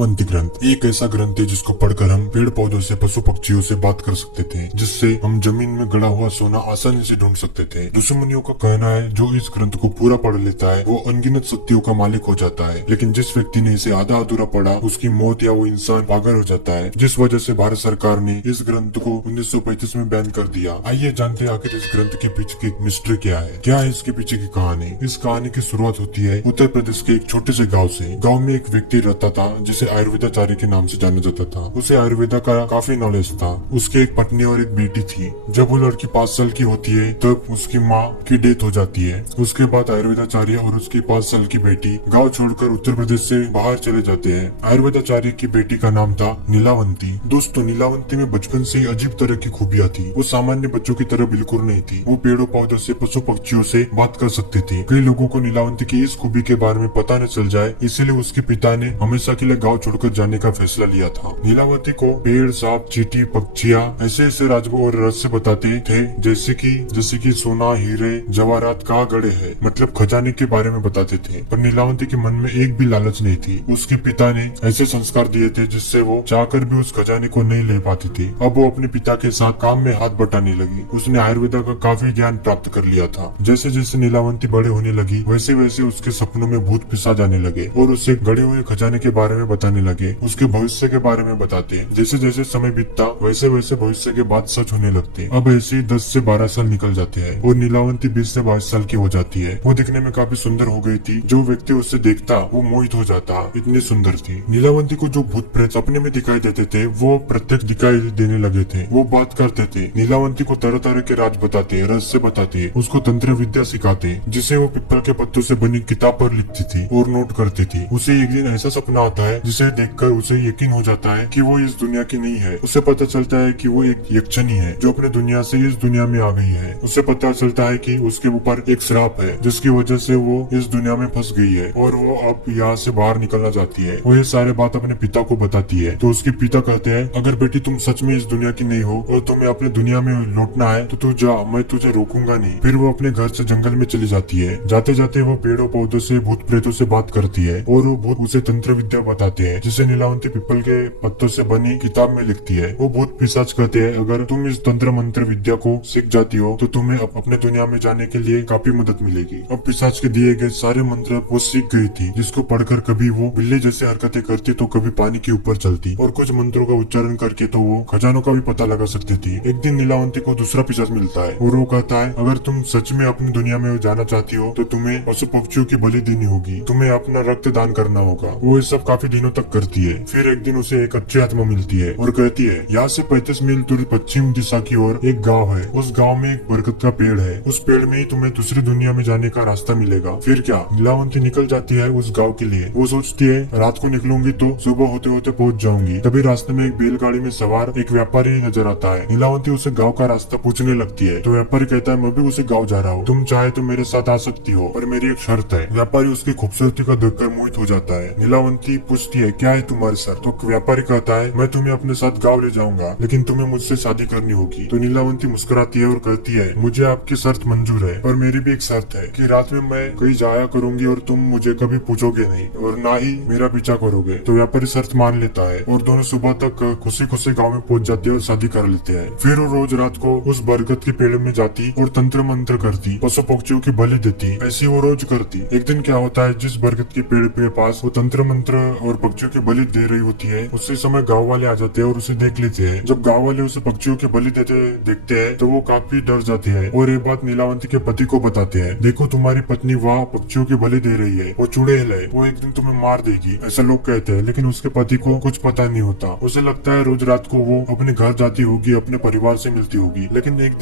नीलावंती ग्रंथ एक ऐसा ग्रंथ है जिसको पढ़कर हम पेड़ पौधों से, पशु पक्षियों से बात कर सकते थे, जिससे हम जमीन में गड़ा हुआ सोना आसानी से ढूंढ सकते थे। ऋषि मुनियों का कहना है जो इस ग्रंथ को पूरा पढ़ लेता है वो अनगिनत शक्तियों का मालिक हो जाता है, लेकिन जिस व्यक्ति ने इसे आधा अधूरा पढ़ा उसकी मौत या वो इंसान पागल हो जाता है, जिस वजह से भारत सरकार ने इस ग्रंथ को 1935 में बैन कर दिया। आइए जानते हैं आखिर इस ग्रंथ के पीछे की मिस्ट्री क्या है इसके पीछे की कहानी। इस कहानी की शुरुआत होती है उत्तर प्रदेश के एक छोटे से गाँव से। गाँव में एक व्यक्ति रहता था जिसे आयुर्वेदाचार्य के नाम से जाना जाता था। उसे आयुर्वेदा का काफी नॉलेज था। उसकी एक पत्नी और एक बेटी थी। जब वो लड़की 5 साल की होती है तब उसकी माँ की डेथ हो जाती है। उसके बाद आयुर्वेदाचार्य और उसकी 5 साल की बेटी गाँव छोड़कर उत्तर प्रदेश से बाहर चले जाते हैं। आयुर्वेदाचार्य की बेटी का नाम था नीलावंती। दोस्तों, नीलावंती में बचपन से ही अजीब तरह की खूबियां थी। वो सामान्य बच्चों की तरह बिल्कुल नहीं थी। वो पेड़ों पौधों से, पशु पक्षियों से बात कर सकती थी। कई लोगों को नीलावंती की इस खूबी के बारे में पता न चल जाए, इसीलिए उसके पिता ने हमेशा के लिए गाँव छोड़कर जाने का फैसला लिया था। नीलावती को पेड़, सांप, चींटी, पक्षियाँ ऐसे ऐसे राजभोग और रहस्य बताते थे, जैसे कि सोना, हीरे, जवाहरात कहाँ गड़े हैं, मतलब खजाने के बारे में बताते थे। पर नीलावती के मन में एक भी लालच नहीं थी। उसके पिता ने ऐसे संस्कार दिए थे जिससे वो चाहकर भी उस खजाने को नहीं ले पाती थी। अब वो अपने पिता के साथ काम में हाथ बटाने लगी। उसने आयुर्वेदा का काफी ज्ञान प्राप्त कर लिया था। जैसे जैसे नीलावंती बड़े होने लगी वैसे वैसे उसके सपनों में भूत पिसा जाने लगे और उसे गड़े हुए खजाने के बारे में बताने लगे। उसके भविष्य के बारे में बताते। जैसे जैसे समय बीतता वैसे वैसे भविष्य के बात सच होने लगते। अब ऐसे ही 10 से 12 साल निकल जाते हैं और नीलावंती 20 से 22 साल की हो जाती है। वो दिखने में काफी सुंदर हो गई थी। जो व्यक्ति उससे देखता वो मोहित हो जाता, इतनी सुंदर थी। नीलावंती को जो भूत प्रेत सपने में दिखाई देते थे वो प्रत्यक्ष दिखाई देने लगे थे। वो बात करते थे। नीलावंती को तरह तरह के राज बताते, रहस्य बताते, उसको तंत्र विद्या सिखाते, जिसे वो पिपल के पत्तों से बनी किताब पर लिखती थी और नोट करती थी। उसे एक दिन ऐसा सपना आता है जिसे देखकर उसे यकीन हो जाता है कि वो इस दुनिया की नहीं है। उसे पता चलता है कि वो एक यक्षिणी है जो अपने दुनिया से इस दुनिया में आ गई है। उसे पता चलता है कि उसके ऊपर एक श्राप है जिसकी वजह से वो इस दुनिया में फंस गई है और वो अब यहाँ से बाहर निकलना चाहती है। वो ये सारे बात अपने पिता को बताती है तो उसके पिता कहते हैं, अगर बेटी तुम सच में इस दुनिया की नहीं हो और तुम्हें अपने दुनिया में लौटना है तो तू जा, मैं तुझे रोकूंगा नहीं। फिर वो अपने घर से जंगल में चली जाती है। जाते जाते वो पेड़ों पौधों से, भूत प्रेतों से बात करती है और वो भूत उसे तंत्र विद्या बताते हैं, जिसे नीलावंती पिपल के पत्तों से बनी किताब में लिखती है। वो भूत पिशाच कहते हैं, अगर तुम इस तंत्र मंत्र विद्या को सीख जाती हो तो तुम्हें अपने दुनिया में जाने के लिए काफी मदद मिलेगी। अब पिशाच के दिए गए सारे मंत्र वो सीख गई थी, जिसको पढ़कर कभी वो बिल्ली जैसे हरकतें करती तो कभी पानी के ऊपर चलती और कुछ मंत्रों का उच्चारण करके तो वो खजानों का भी पता लगा सकती थी। एक दिन नीलावंती को दूसरा पिशाच मिलता है और वो कहता है, अगर तुम सच में अपनी दुनिया में जाना चाहती हो तो तुम्हें पशु पक्षियों की बलि देनी होगी, तुम्हें अपना रक्त दान करना होगा। वो ये सब काफी दिनों तक करती है। फिर एक दिन उसे एक अच्छी आत्मा मिलती है और कहती है, यहाँ से 35 मील दूर पश्चिम दिशा की ओर एक गाँव है। उस गाँव में एक बरगद का पेड़ है। उस पेड़ में ही तुम्हें दूसरी दुनिया में जाने का रास्ता मिलेगा। फिर क्या, नीलावंती निकल जाती है उस गाँव के लिए। वो सोचती है रात को निकलूंगी तो सुबह होते होते पहुंच जाऊंगी। तभी रास्ते में एक बैलगाड़ी में सवार एक व्यापारी नजर आता है। नीलावंती उसे गाँव का रास्ता पूछने लगती है तो व्यापारी कहता है, मैं भी उसे गाँव जा रहा हूँ, तुम चाहे तो मेरे साथ आ सकती हो, पर मेरी एक शर्त है। व्यापारी उसकी खूबसूरती को देखकर मोहित हो जाता है। नीलावंती पूछती है, क्या है तुम्हारी शर्त? तो व्यापारी कहता है, मैं तुम्हें अपने साथ गाँव ले जाऊंगा, लेकिन तुम्हें मुझसे शादी करनी होगी। तो नीलावंती मुस्कुराती है और कहती है, मुझे आपकी शर्त मंजूर है, पर मेरी भी एक शर्त है कि रात में मैं कहीं जाया करूंगी और तुम मुझे कभी पूछोगे नहीं और ना ही मेरा पीछा करोगे। तो व्यापारी शर्त मान लेता है और दोनों सुबह तक खुशी खुशी गाँव में पहुंच जाते हैं और शादी कर लेते हैं। फिर वो रोज रात को उस बरगद के पेड़ में जाती और तंत्र मंत्र करती, पशु पक्षियों की बलि देती। ऐसी वो रोज करती। एक दिन क्या होता है, जिस बरगद के पेड़ के पास वो तंत्र मंत्र और पक्षियों की बलि दे रही होती है, उसी समय गाँव वाले आ जाते हैं और उसे देख लेते हैं। जब गाँव वाले उसे पक्षियों की बलि देते देखते हैं तो वो काफी डर जाते हैं और ये बात नीलावंती के पति को बताते हैं। देखो, तुम्हारी पत्नी वहाँ पक्षियों की बलि दे रही है, वो चुड़ैल है, वो एक दिन तुम्हें मार देगी, ऐसा लोग कहते हैं। लेकिन उसके पति को कुछ पता नहीं होता। उसे लगता है रोज रात को वो अपने घर जाती होगी, अपने परिवार से मिलती होगी। लेकिन एक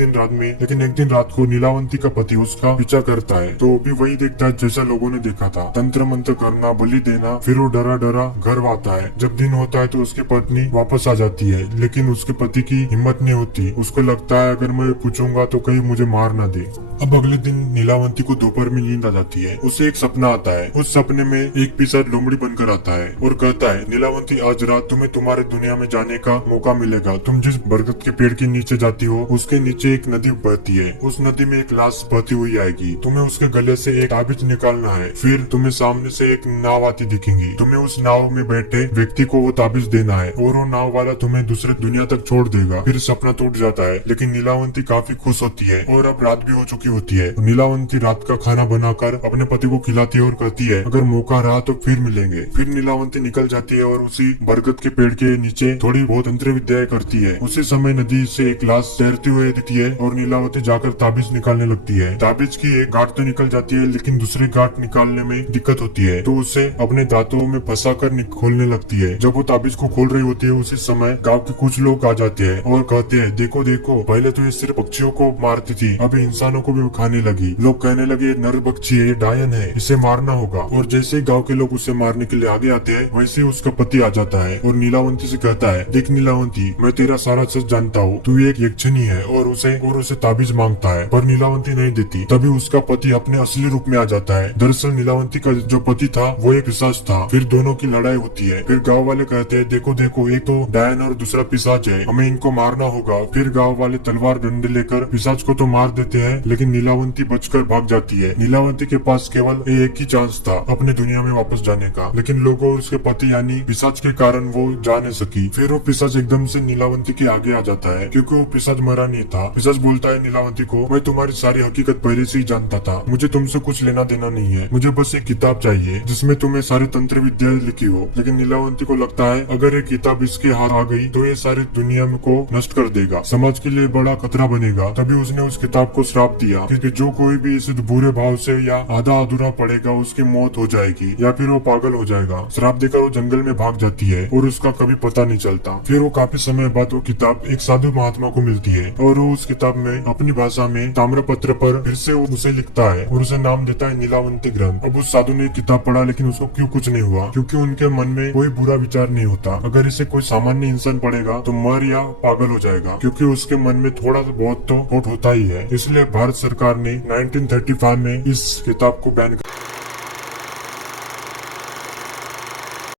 दिन रात को नीलावंती का पति उसका पीछा करता है तो भी वही देखता है जैसा लोगों ने देखा था, तंत्र मंत्र करना, बलि देना। फिर वो डरा डरा घर आता है। जब दिन होता है तो उसकी पत्नी वापस आ जाती है, लेकिन उसके पति की हिम्मत नहीं होती। उसको लगता है अगर मैं पूछूंगा तो कहीं मुझे मार ना दे। अब अगले दिन नीलावंती को दोपहर में नींद आ जाती है। उसे एक सपना आता है। उस सपने में एक पिशाच लोमड़ी बनकर आता है और कहता है, नीलावंती आज रात तुम्हें तुम्हारे दुनिया में जाने का मौका मिलेगा। तुम जिस बरगद के पेड़ के नीचे जाती हो उसके नीचे एक नदी बहती है। उस नदी में एक लाश बहती हुई आएगी। तुम्हें उसके गले से एक ताबीज निकालना है। फिर तुम्हें सामने से एक नाव आती दिखेंगी। तुम्हें उस नाव में बैठे व्यक्ति को वो ताबीज देना है और वो नाव वाला तुम्हें दूसरे दुनिया तक छोड़ देगा। फिर सपना टूट जाता है, लेकिन नीलावंती काफी खुश होती है और अब रात भी हो चुकी होती है। नीलावंती रात का खाना बनाकर अपने पति को खिलाती है और कहती है, अगर मौका रहा तो फिर मिलेंगे। फिर नीलावंती निकल जाती है और उसी बरगद के पेड़ के नीचे थोड़ी बहुत तंत्र विद्याएं करती है। उसी समय नदी से एक लाश तैरती हुई दिखती है और नीलावंती जाकर ताबीज निकालने लगती है। ताबीज की एक गांठ तो निकल जाती है, लेकिन दूसरी गांठ निकालने में दिक्कत होती है, तो उसे अपने दांतों में फंसाकर खोलने लगती है। जब वो ताबीज को खोल रही होती है उसी समय गाँव के कुछ लोग आ जाते हैं और कहते हैं, देखो देखो, पहले तो ये सिर्फ पक्षियों को मारती थी, अभी इंसानों को भी खाने लगी। लोग कहने लगे, नर पक्षी है, ये डायन है, इसे मारना होगा। और जैसे ही गाँव के लोग उसे मारने के लिए आगे आते हैं, वैसे ही उसका पति आ जाता है और नीलावंती से कहता है, देख नीलावंती, मैं तेरा सारा सच जानता हूँ, तू एक यक्षिणी है। और उसे ताबीज मांगता है, पर नीलावंती नहीं देती। तभी उसका पति अपने असली रूप में आ जाता है। दरअसल नीलावंती का जो पति था वो एक पिशाच था। फिर दोनों की लड़ाई होती है। फिर गाँव वाले कहते हैं, देखो देखो, एक तो डायन और दूसरा पिशाच है, हमें इनको मारना होगा। फिर गाँव वाले तलवार डंडे लेकर पिशाच को तो मार देते हैं, लेकिन नीलावंती बचकर भाग जाती है। नीलावंती के पास केवल एक ही चांस था अपने दुनिया में वापस जाने का, लेकिन लोगों और उसके पति यानी पिशाच के कारण वो जा नहीं सकी। फिर वो पिशाच एकदम से नीलावंती के आगे आ जाता है, क्योंकि वो पिशाच मरा नहीं था। पिशाच बोलता है नीलावंती को, मैं तुम्हारी सारी हकीकत पहले से ही जानता था, मुझे तुमसे कुछ लेना देना नहीं है, मुझे बस एक किताब चाहिए जिसमें तुम्हें सारे तंत्र विद्या लिखी हो। लेकिन नीलावंती को लगता है, अगर ये किताब इसके हाथ आ गई तो ये सारी दुनिया को नष्ट कर देगा, समाज के लिए बड़ा खतरा बनेगा। तभी उसने उस किताब को श्राप दिया कि जो कोई भी इसे बुरे भाव से या आधा अधूरा पढ़ेगा उसकी मौत हो जाएगी या फिर वो पागल हो जाएगा। श्राप देकर वो जंगल में भाग जाती है और उसका कभी पता नहीं चलता। फिर वो काफी समय बाद वो किताब एक साधु महात्मा को मिलती है और वो उस किताब में अपनी भाषा में ताम्रपत्र पर फिर से उसे लिखता है और उसे नाम देता है नीलावंती ग्रंथ। अब उस साधु ने किताब पढ़ा, लेकिन उसको क्यों कुछ नहीं हुआ, क्योंकि उनके मन में कोई बुरा विचार नहीं होता। अगर इसे कोई सामान्य इंसान पढ़ेगा तो मर या पागल हो जाएगा, क्योंकि उसके मन में थोड़ा बहुत तो खोट होता ही है। इसलिए भारत सरकार ने 1935 में इस किताब को बैन कर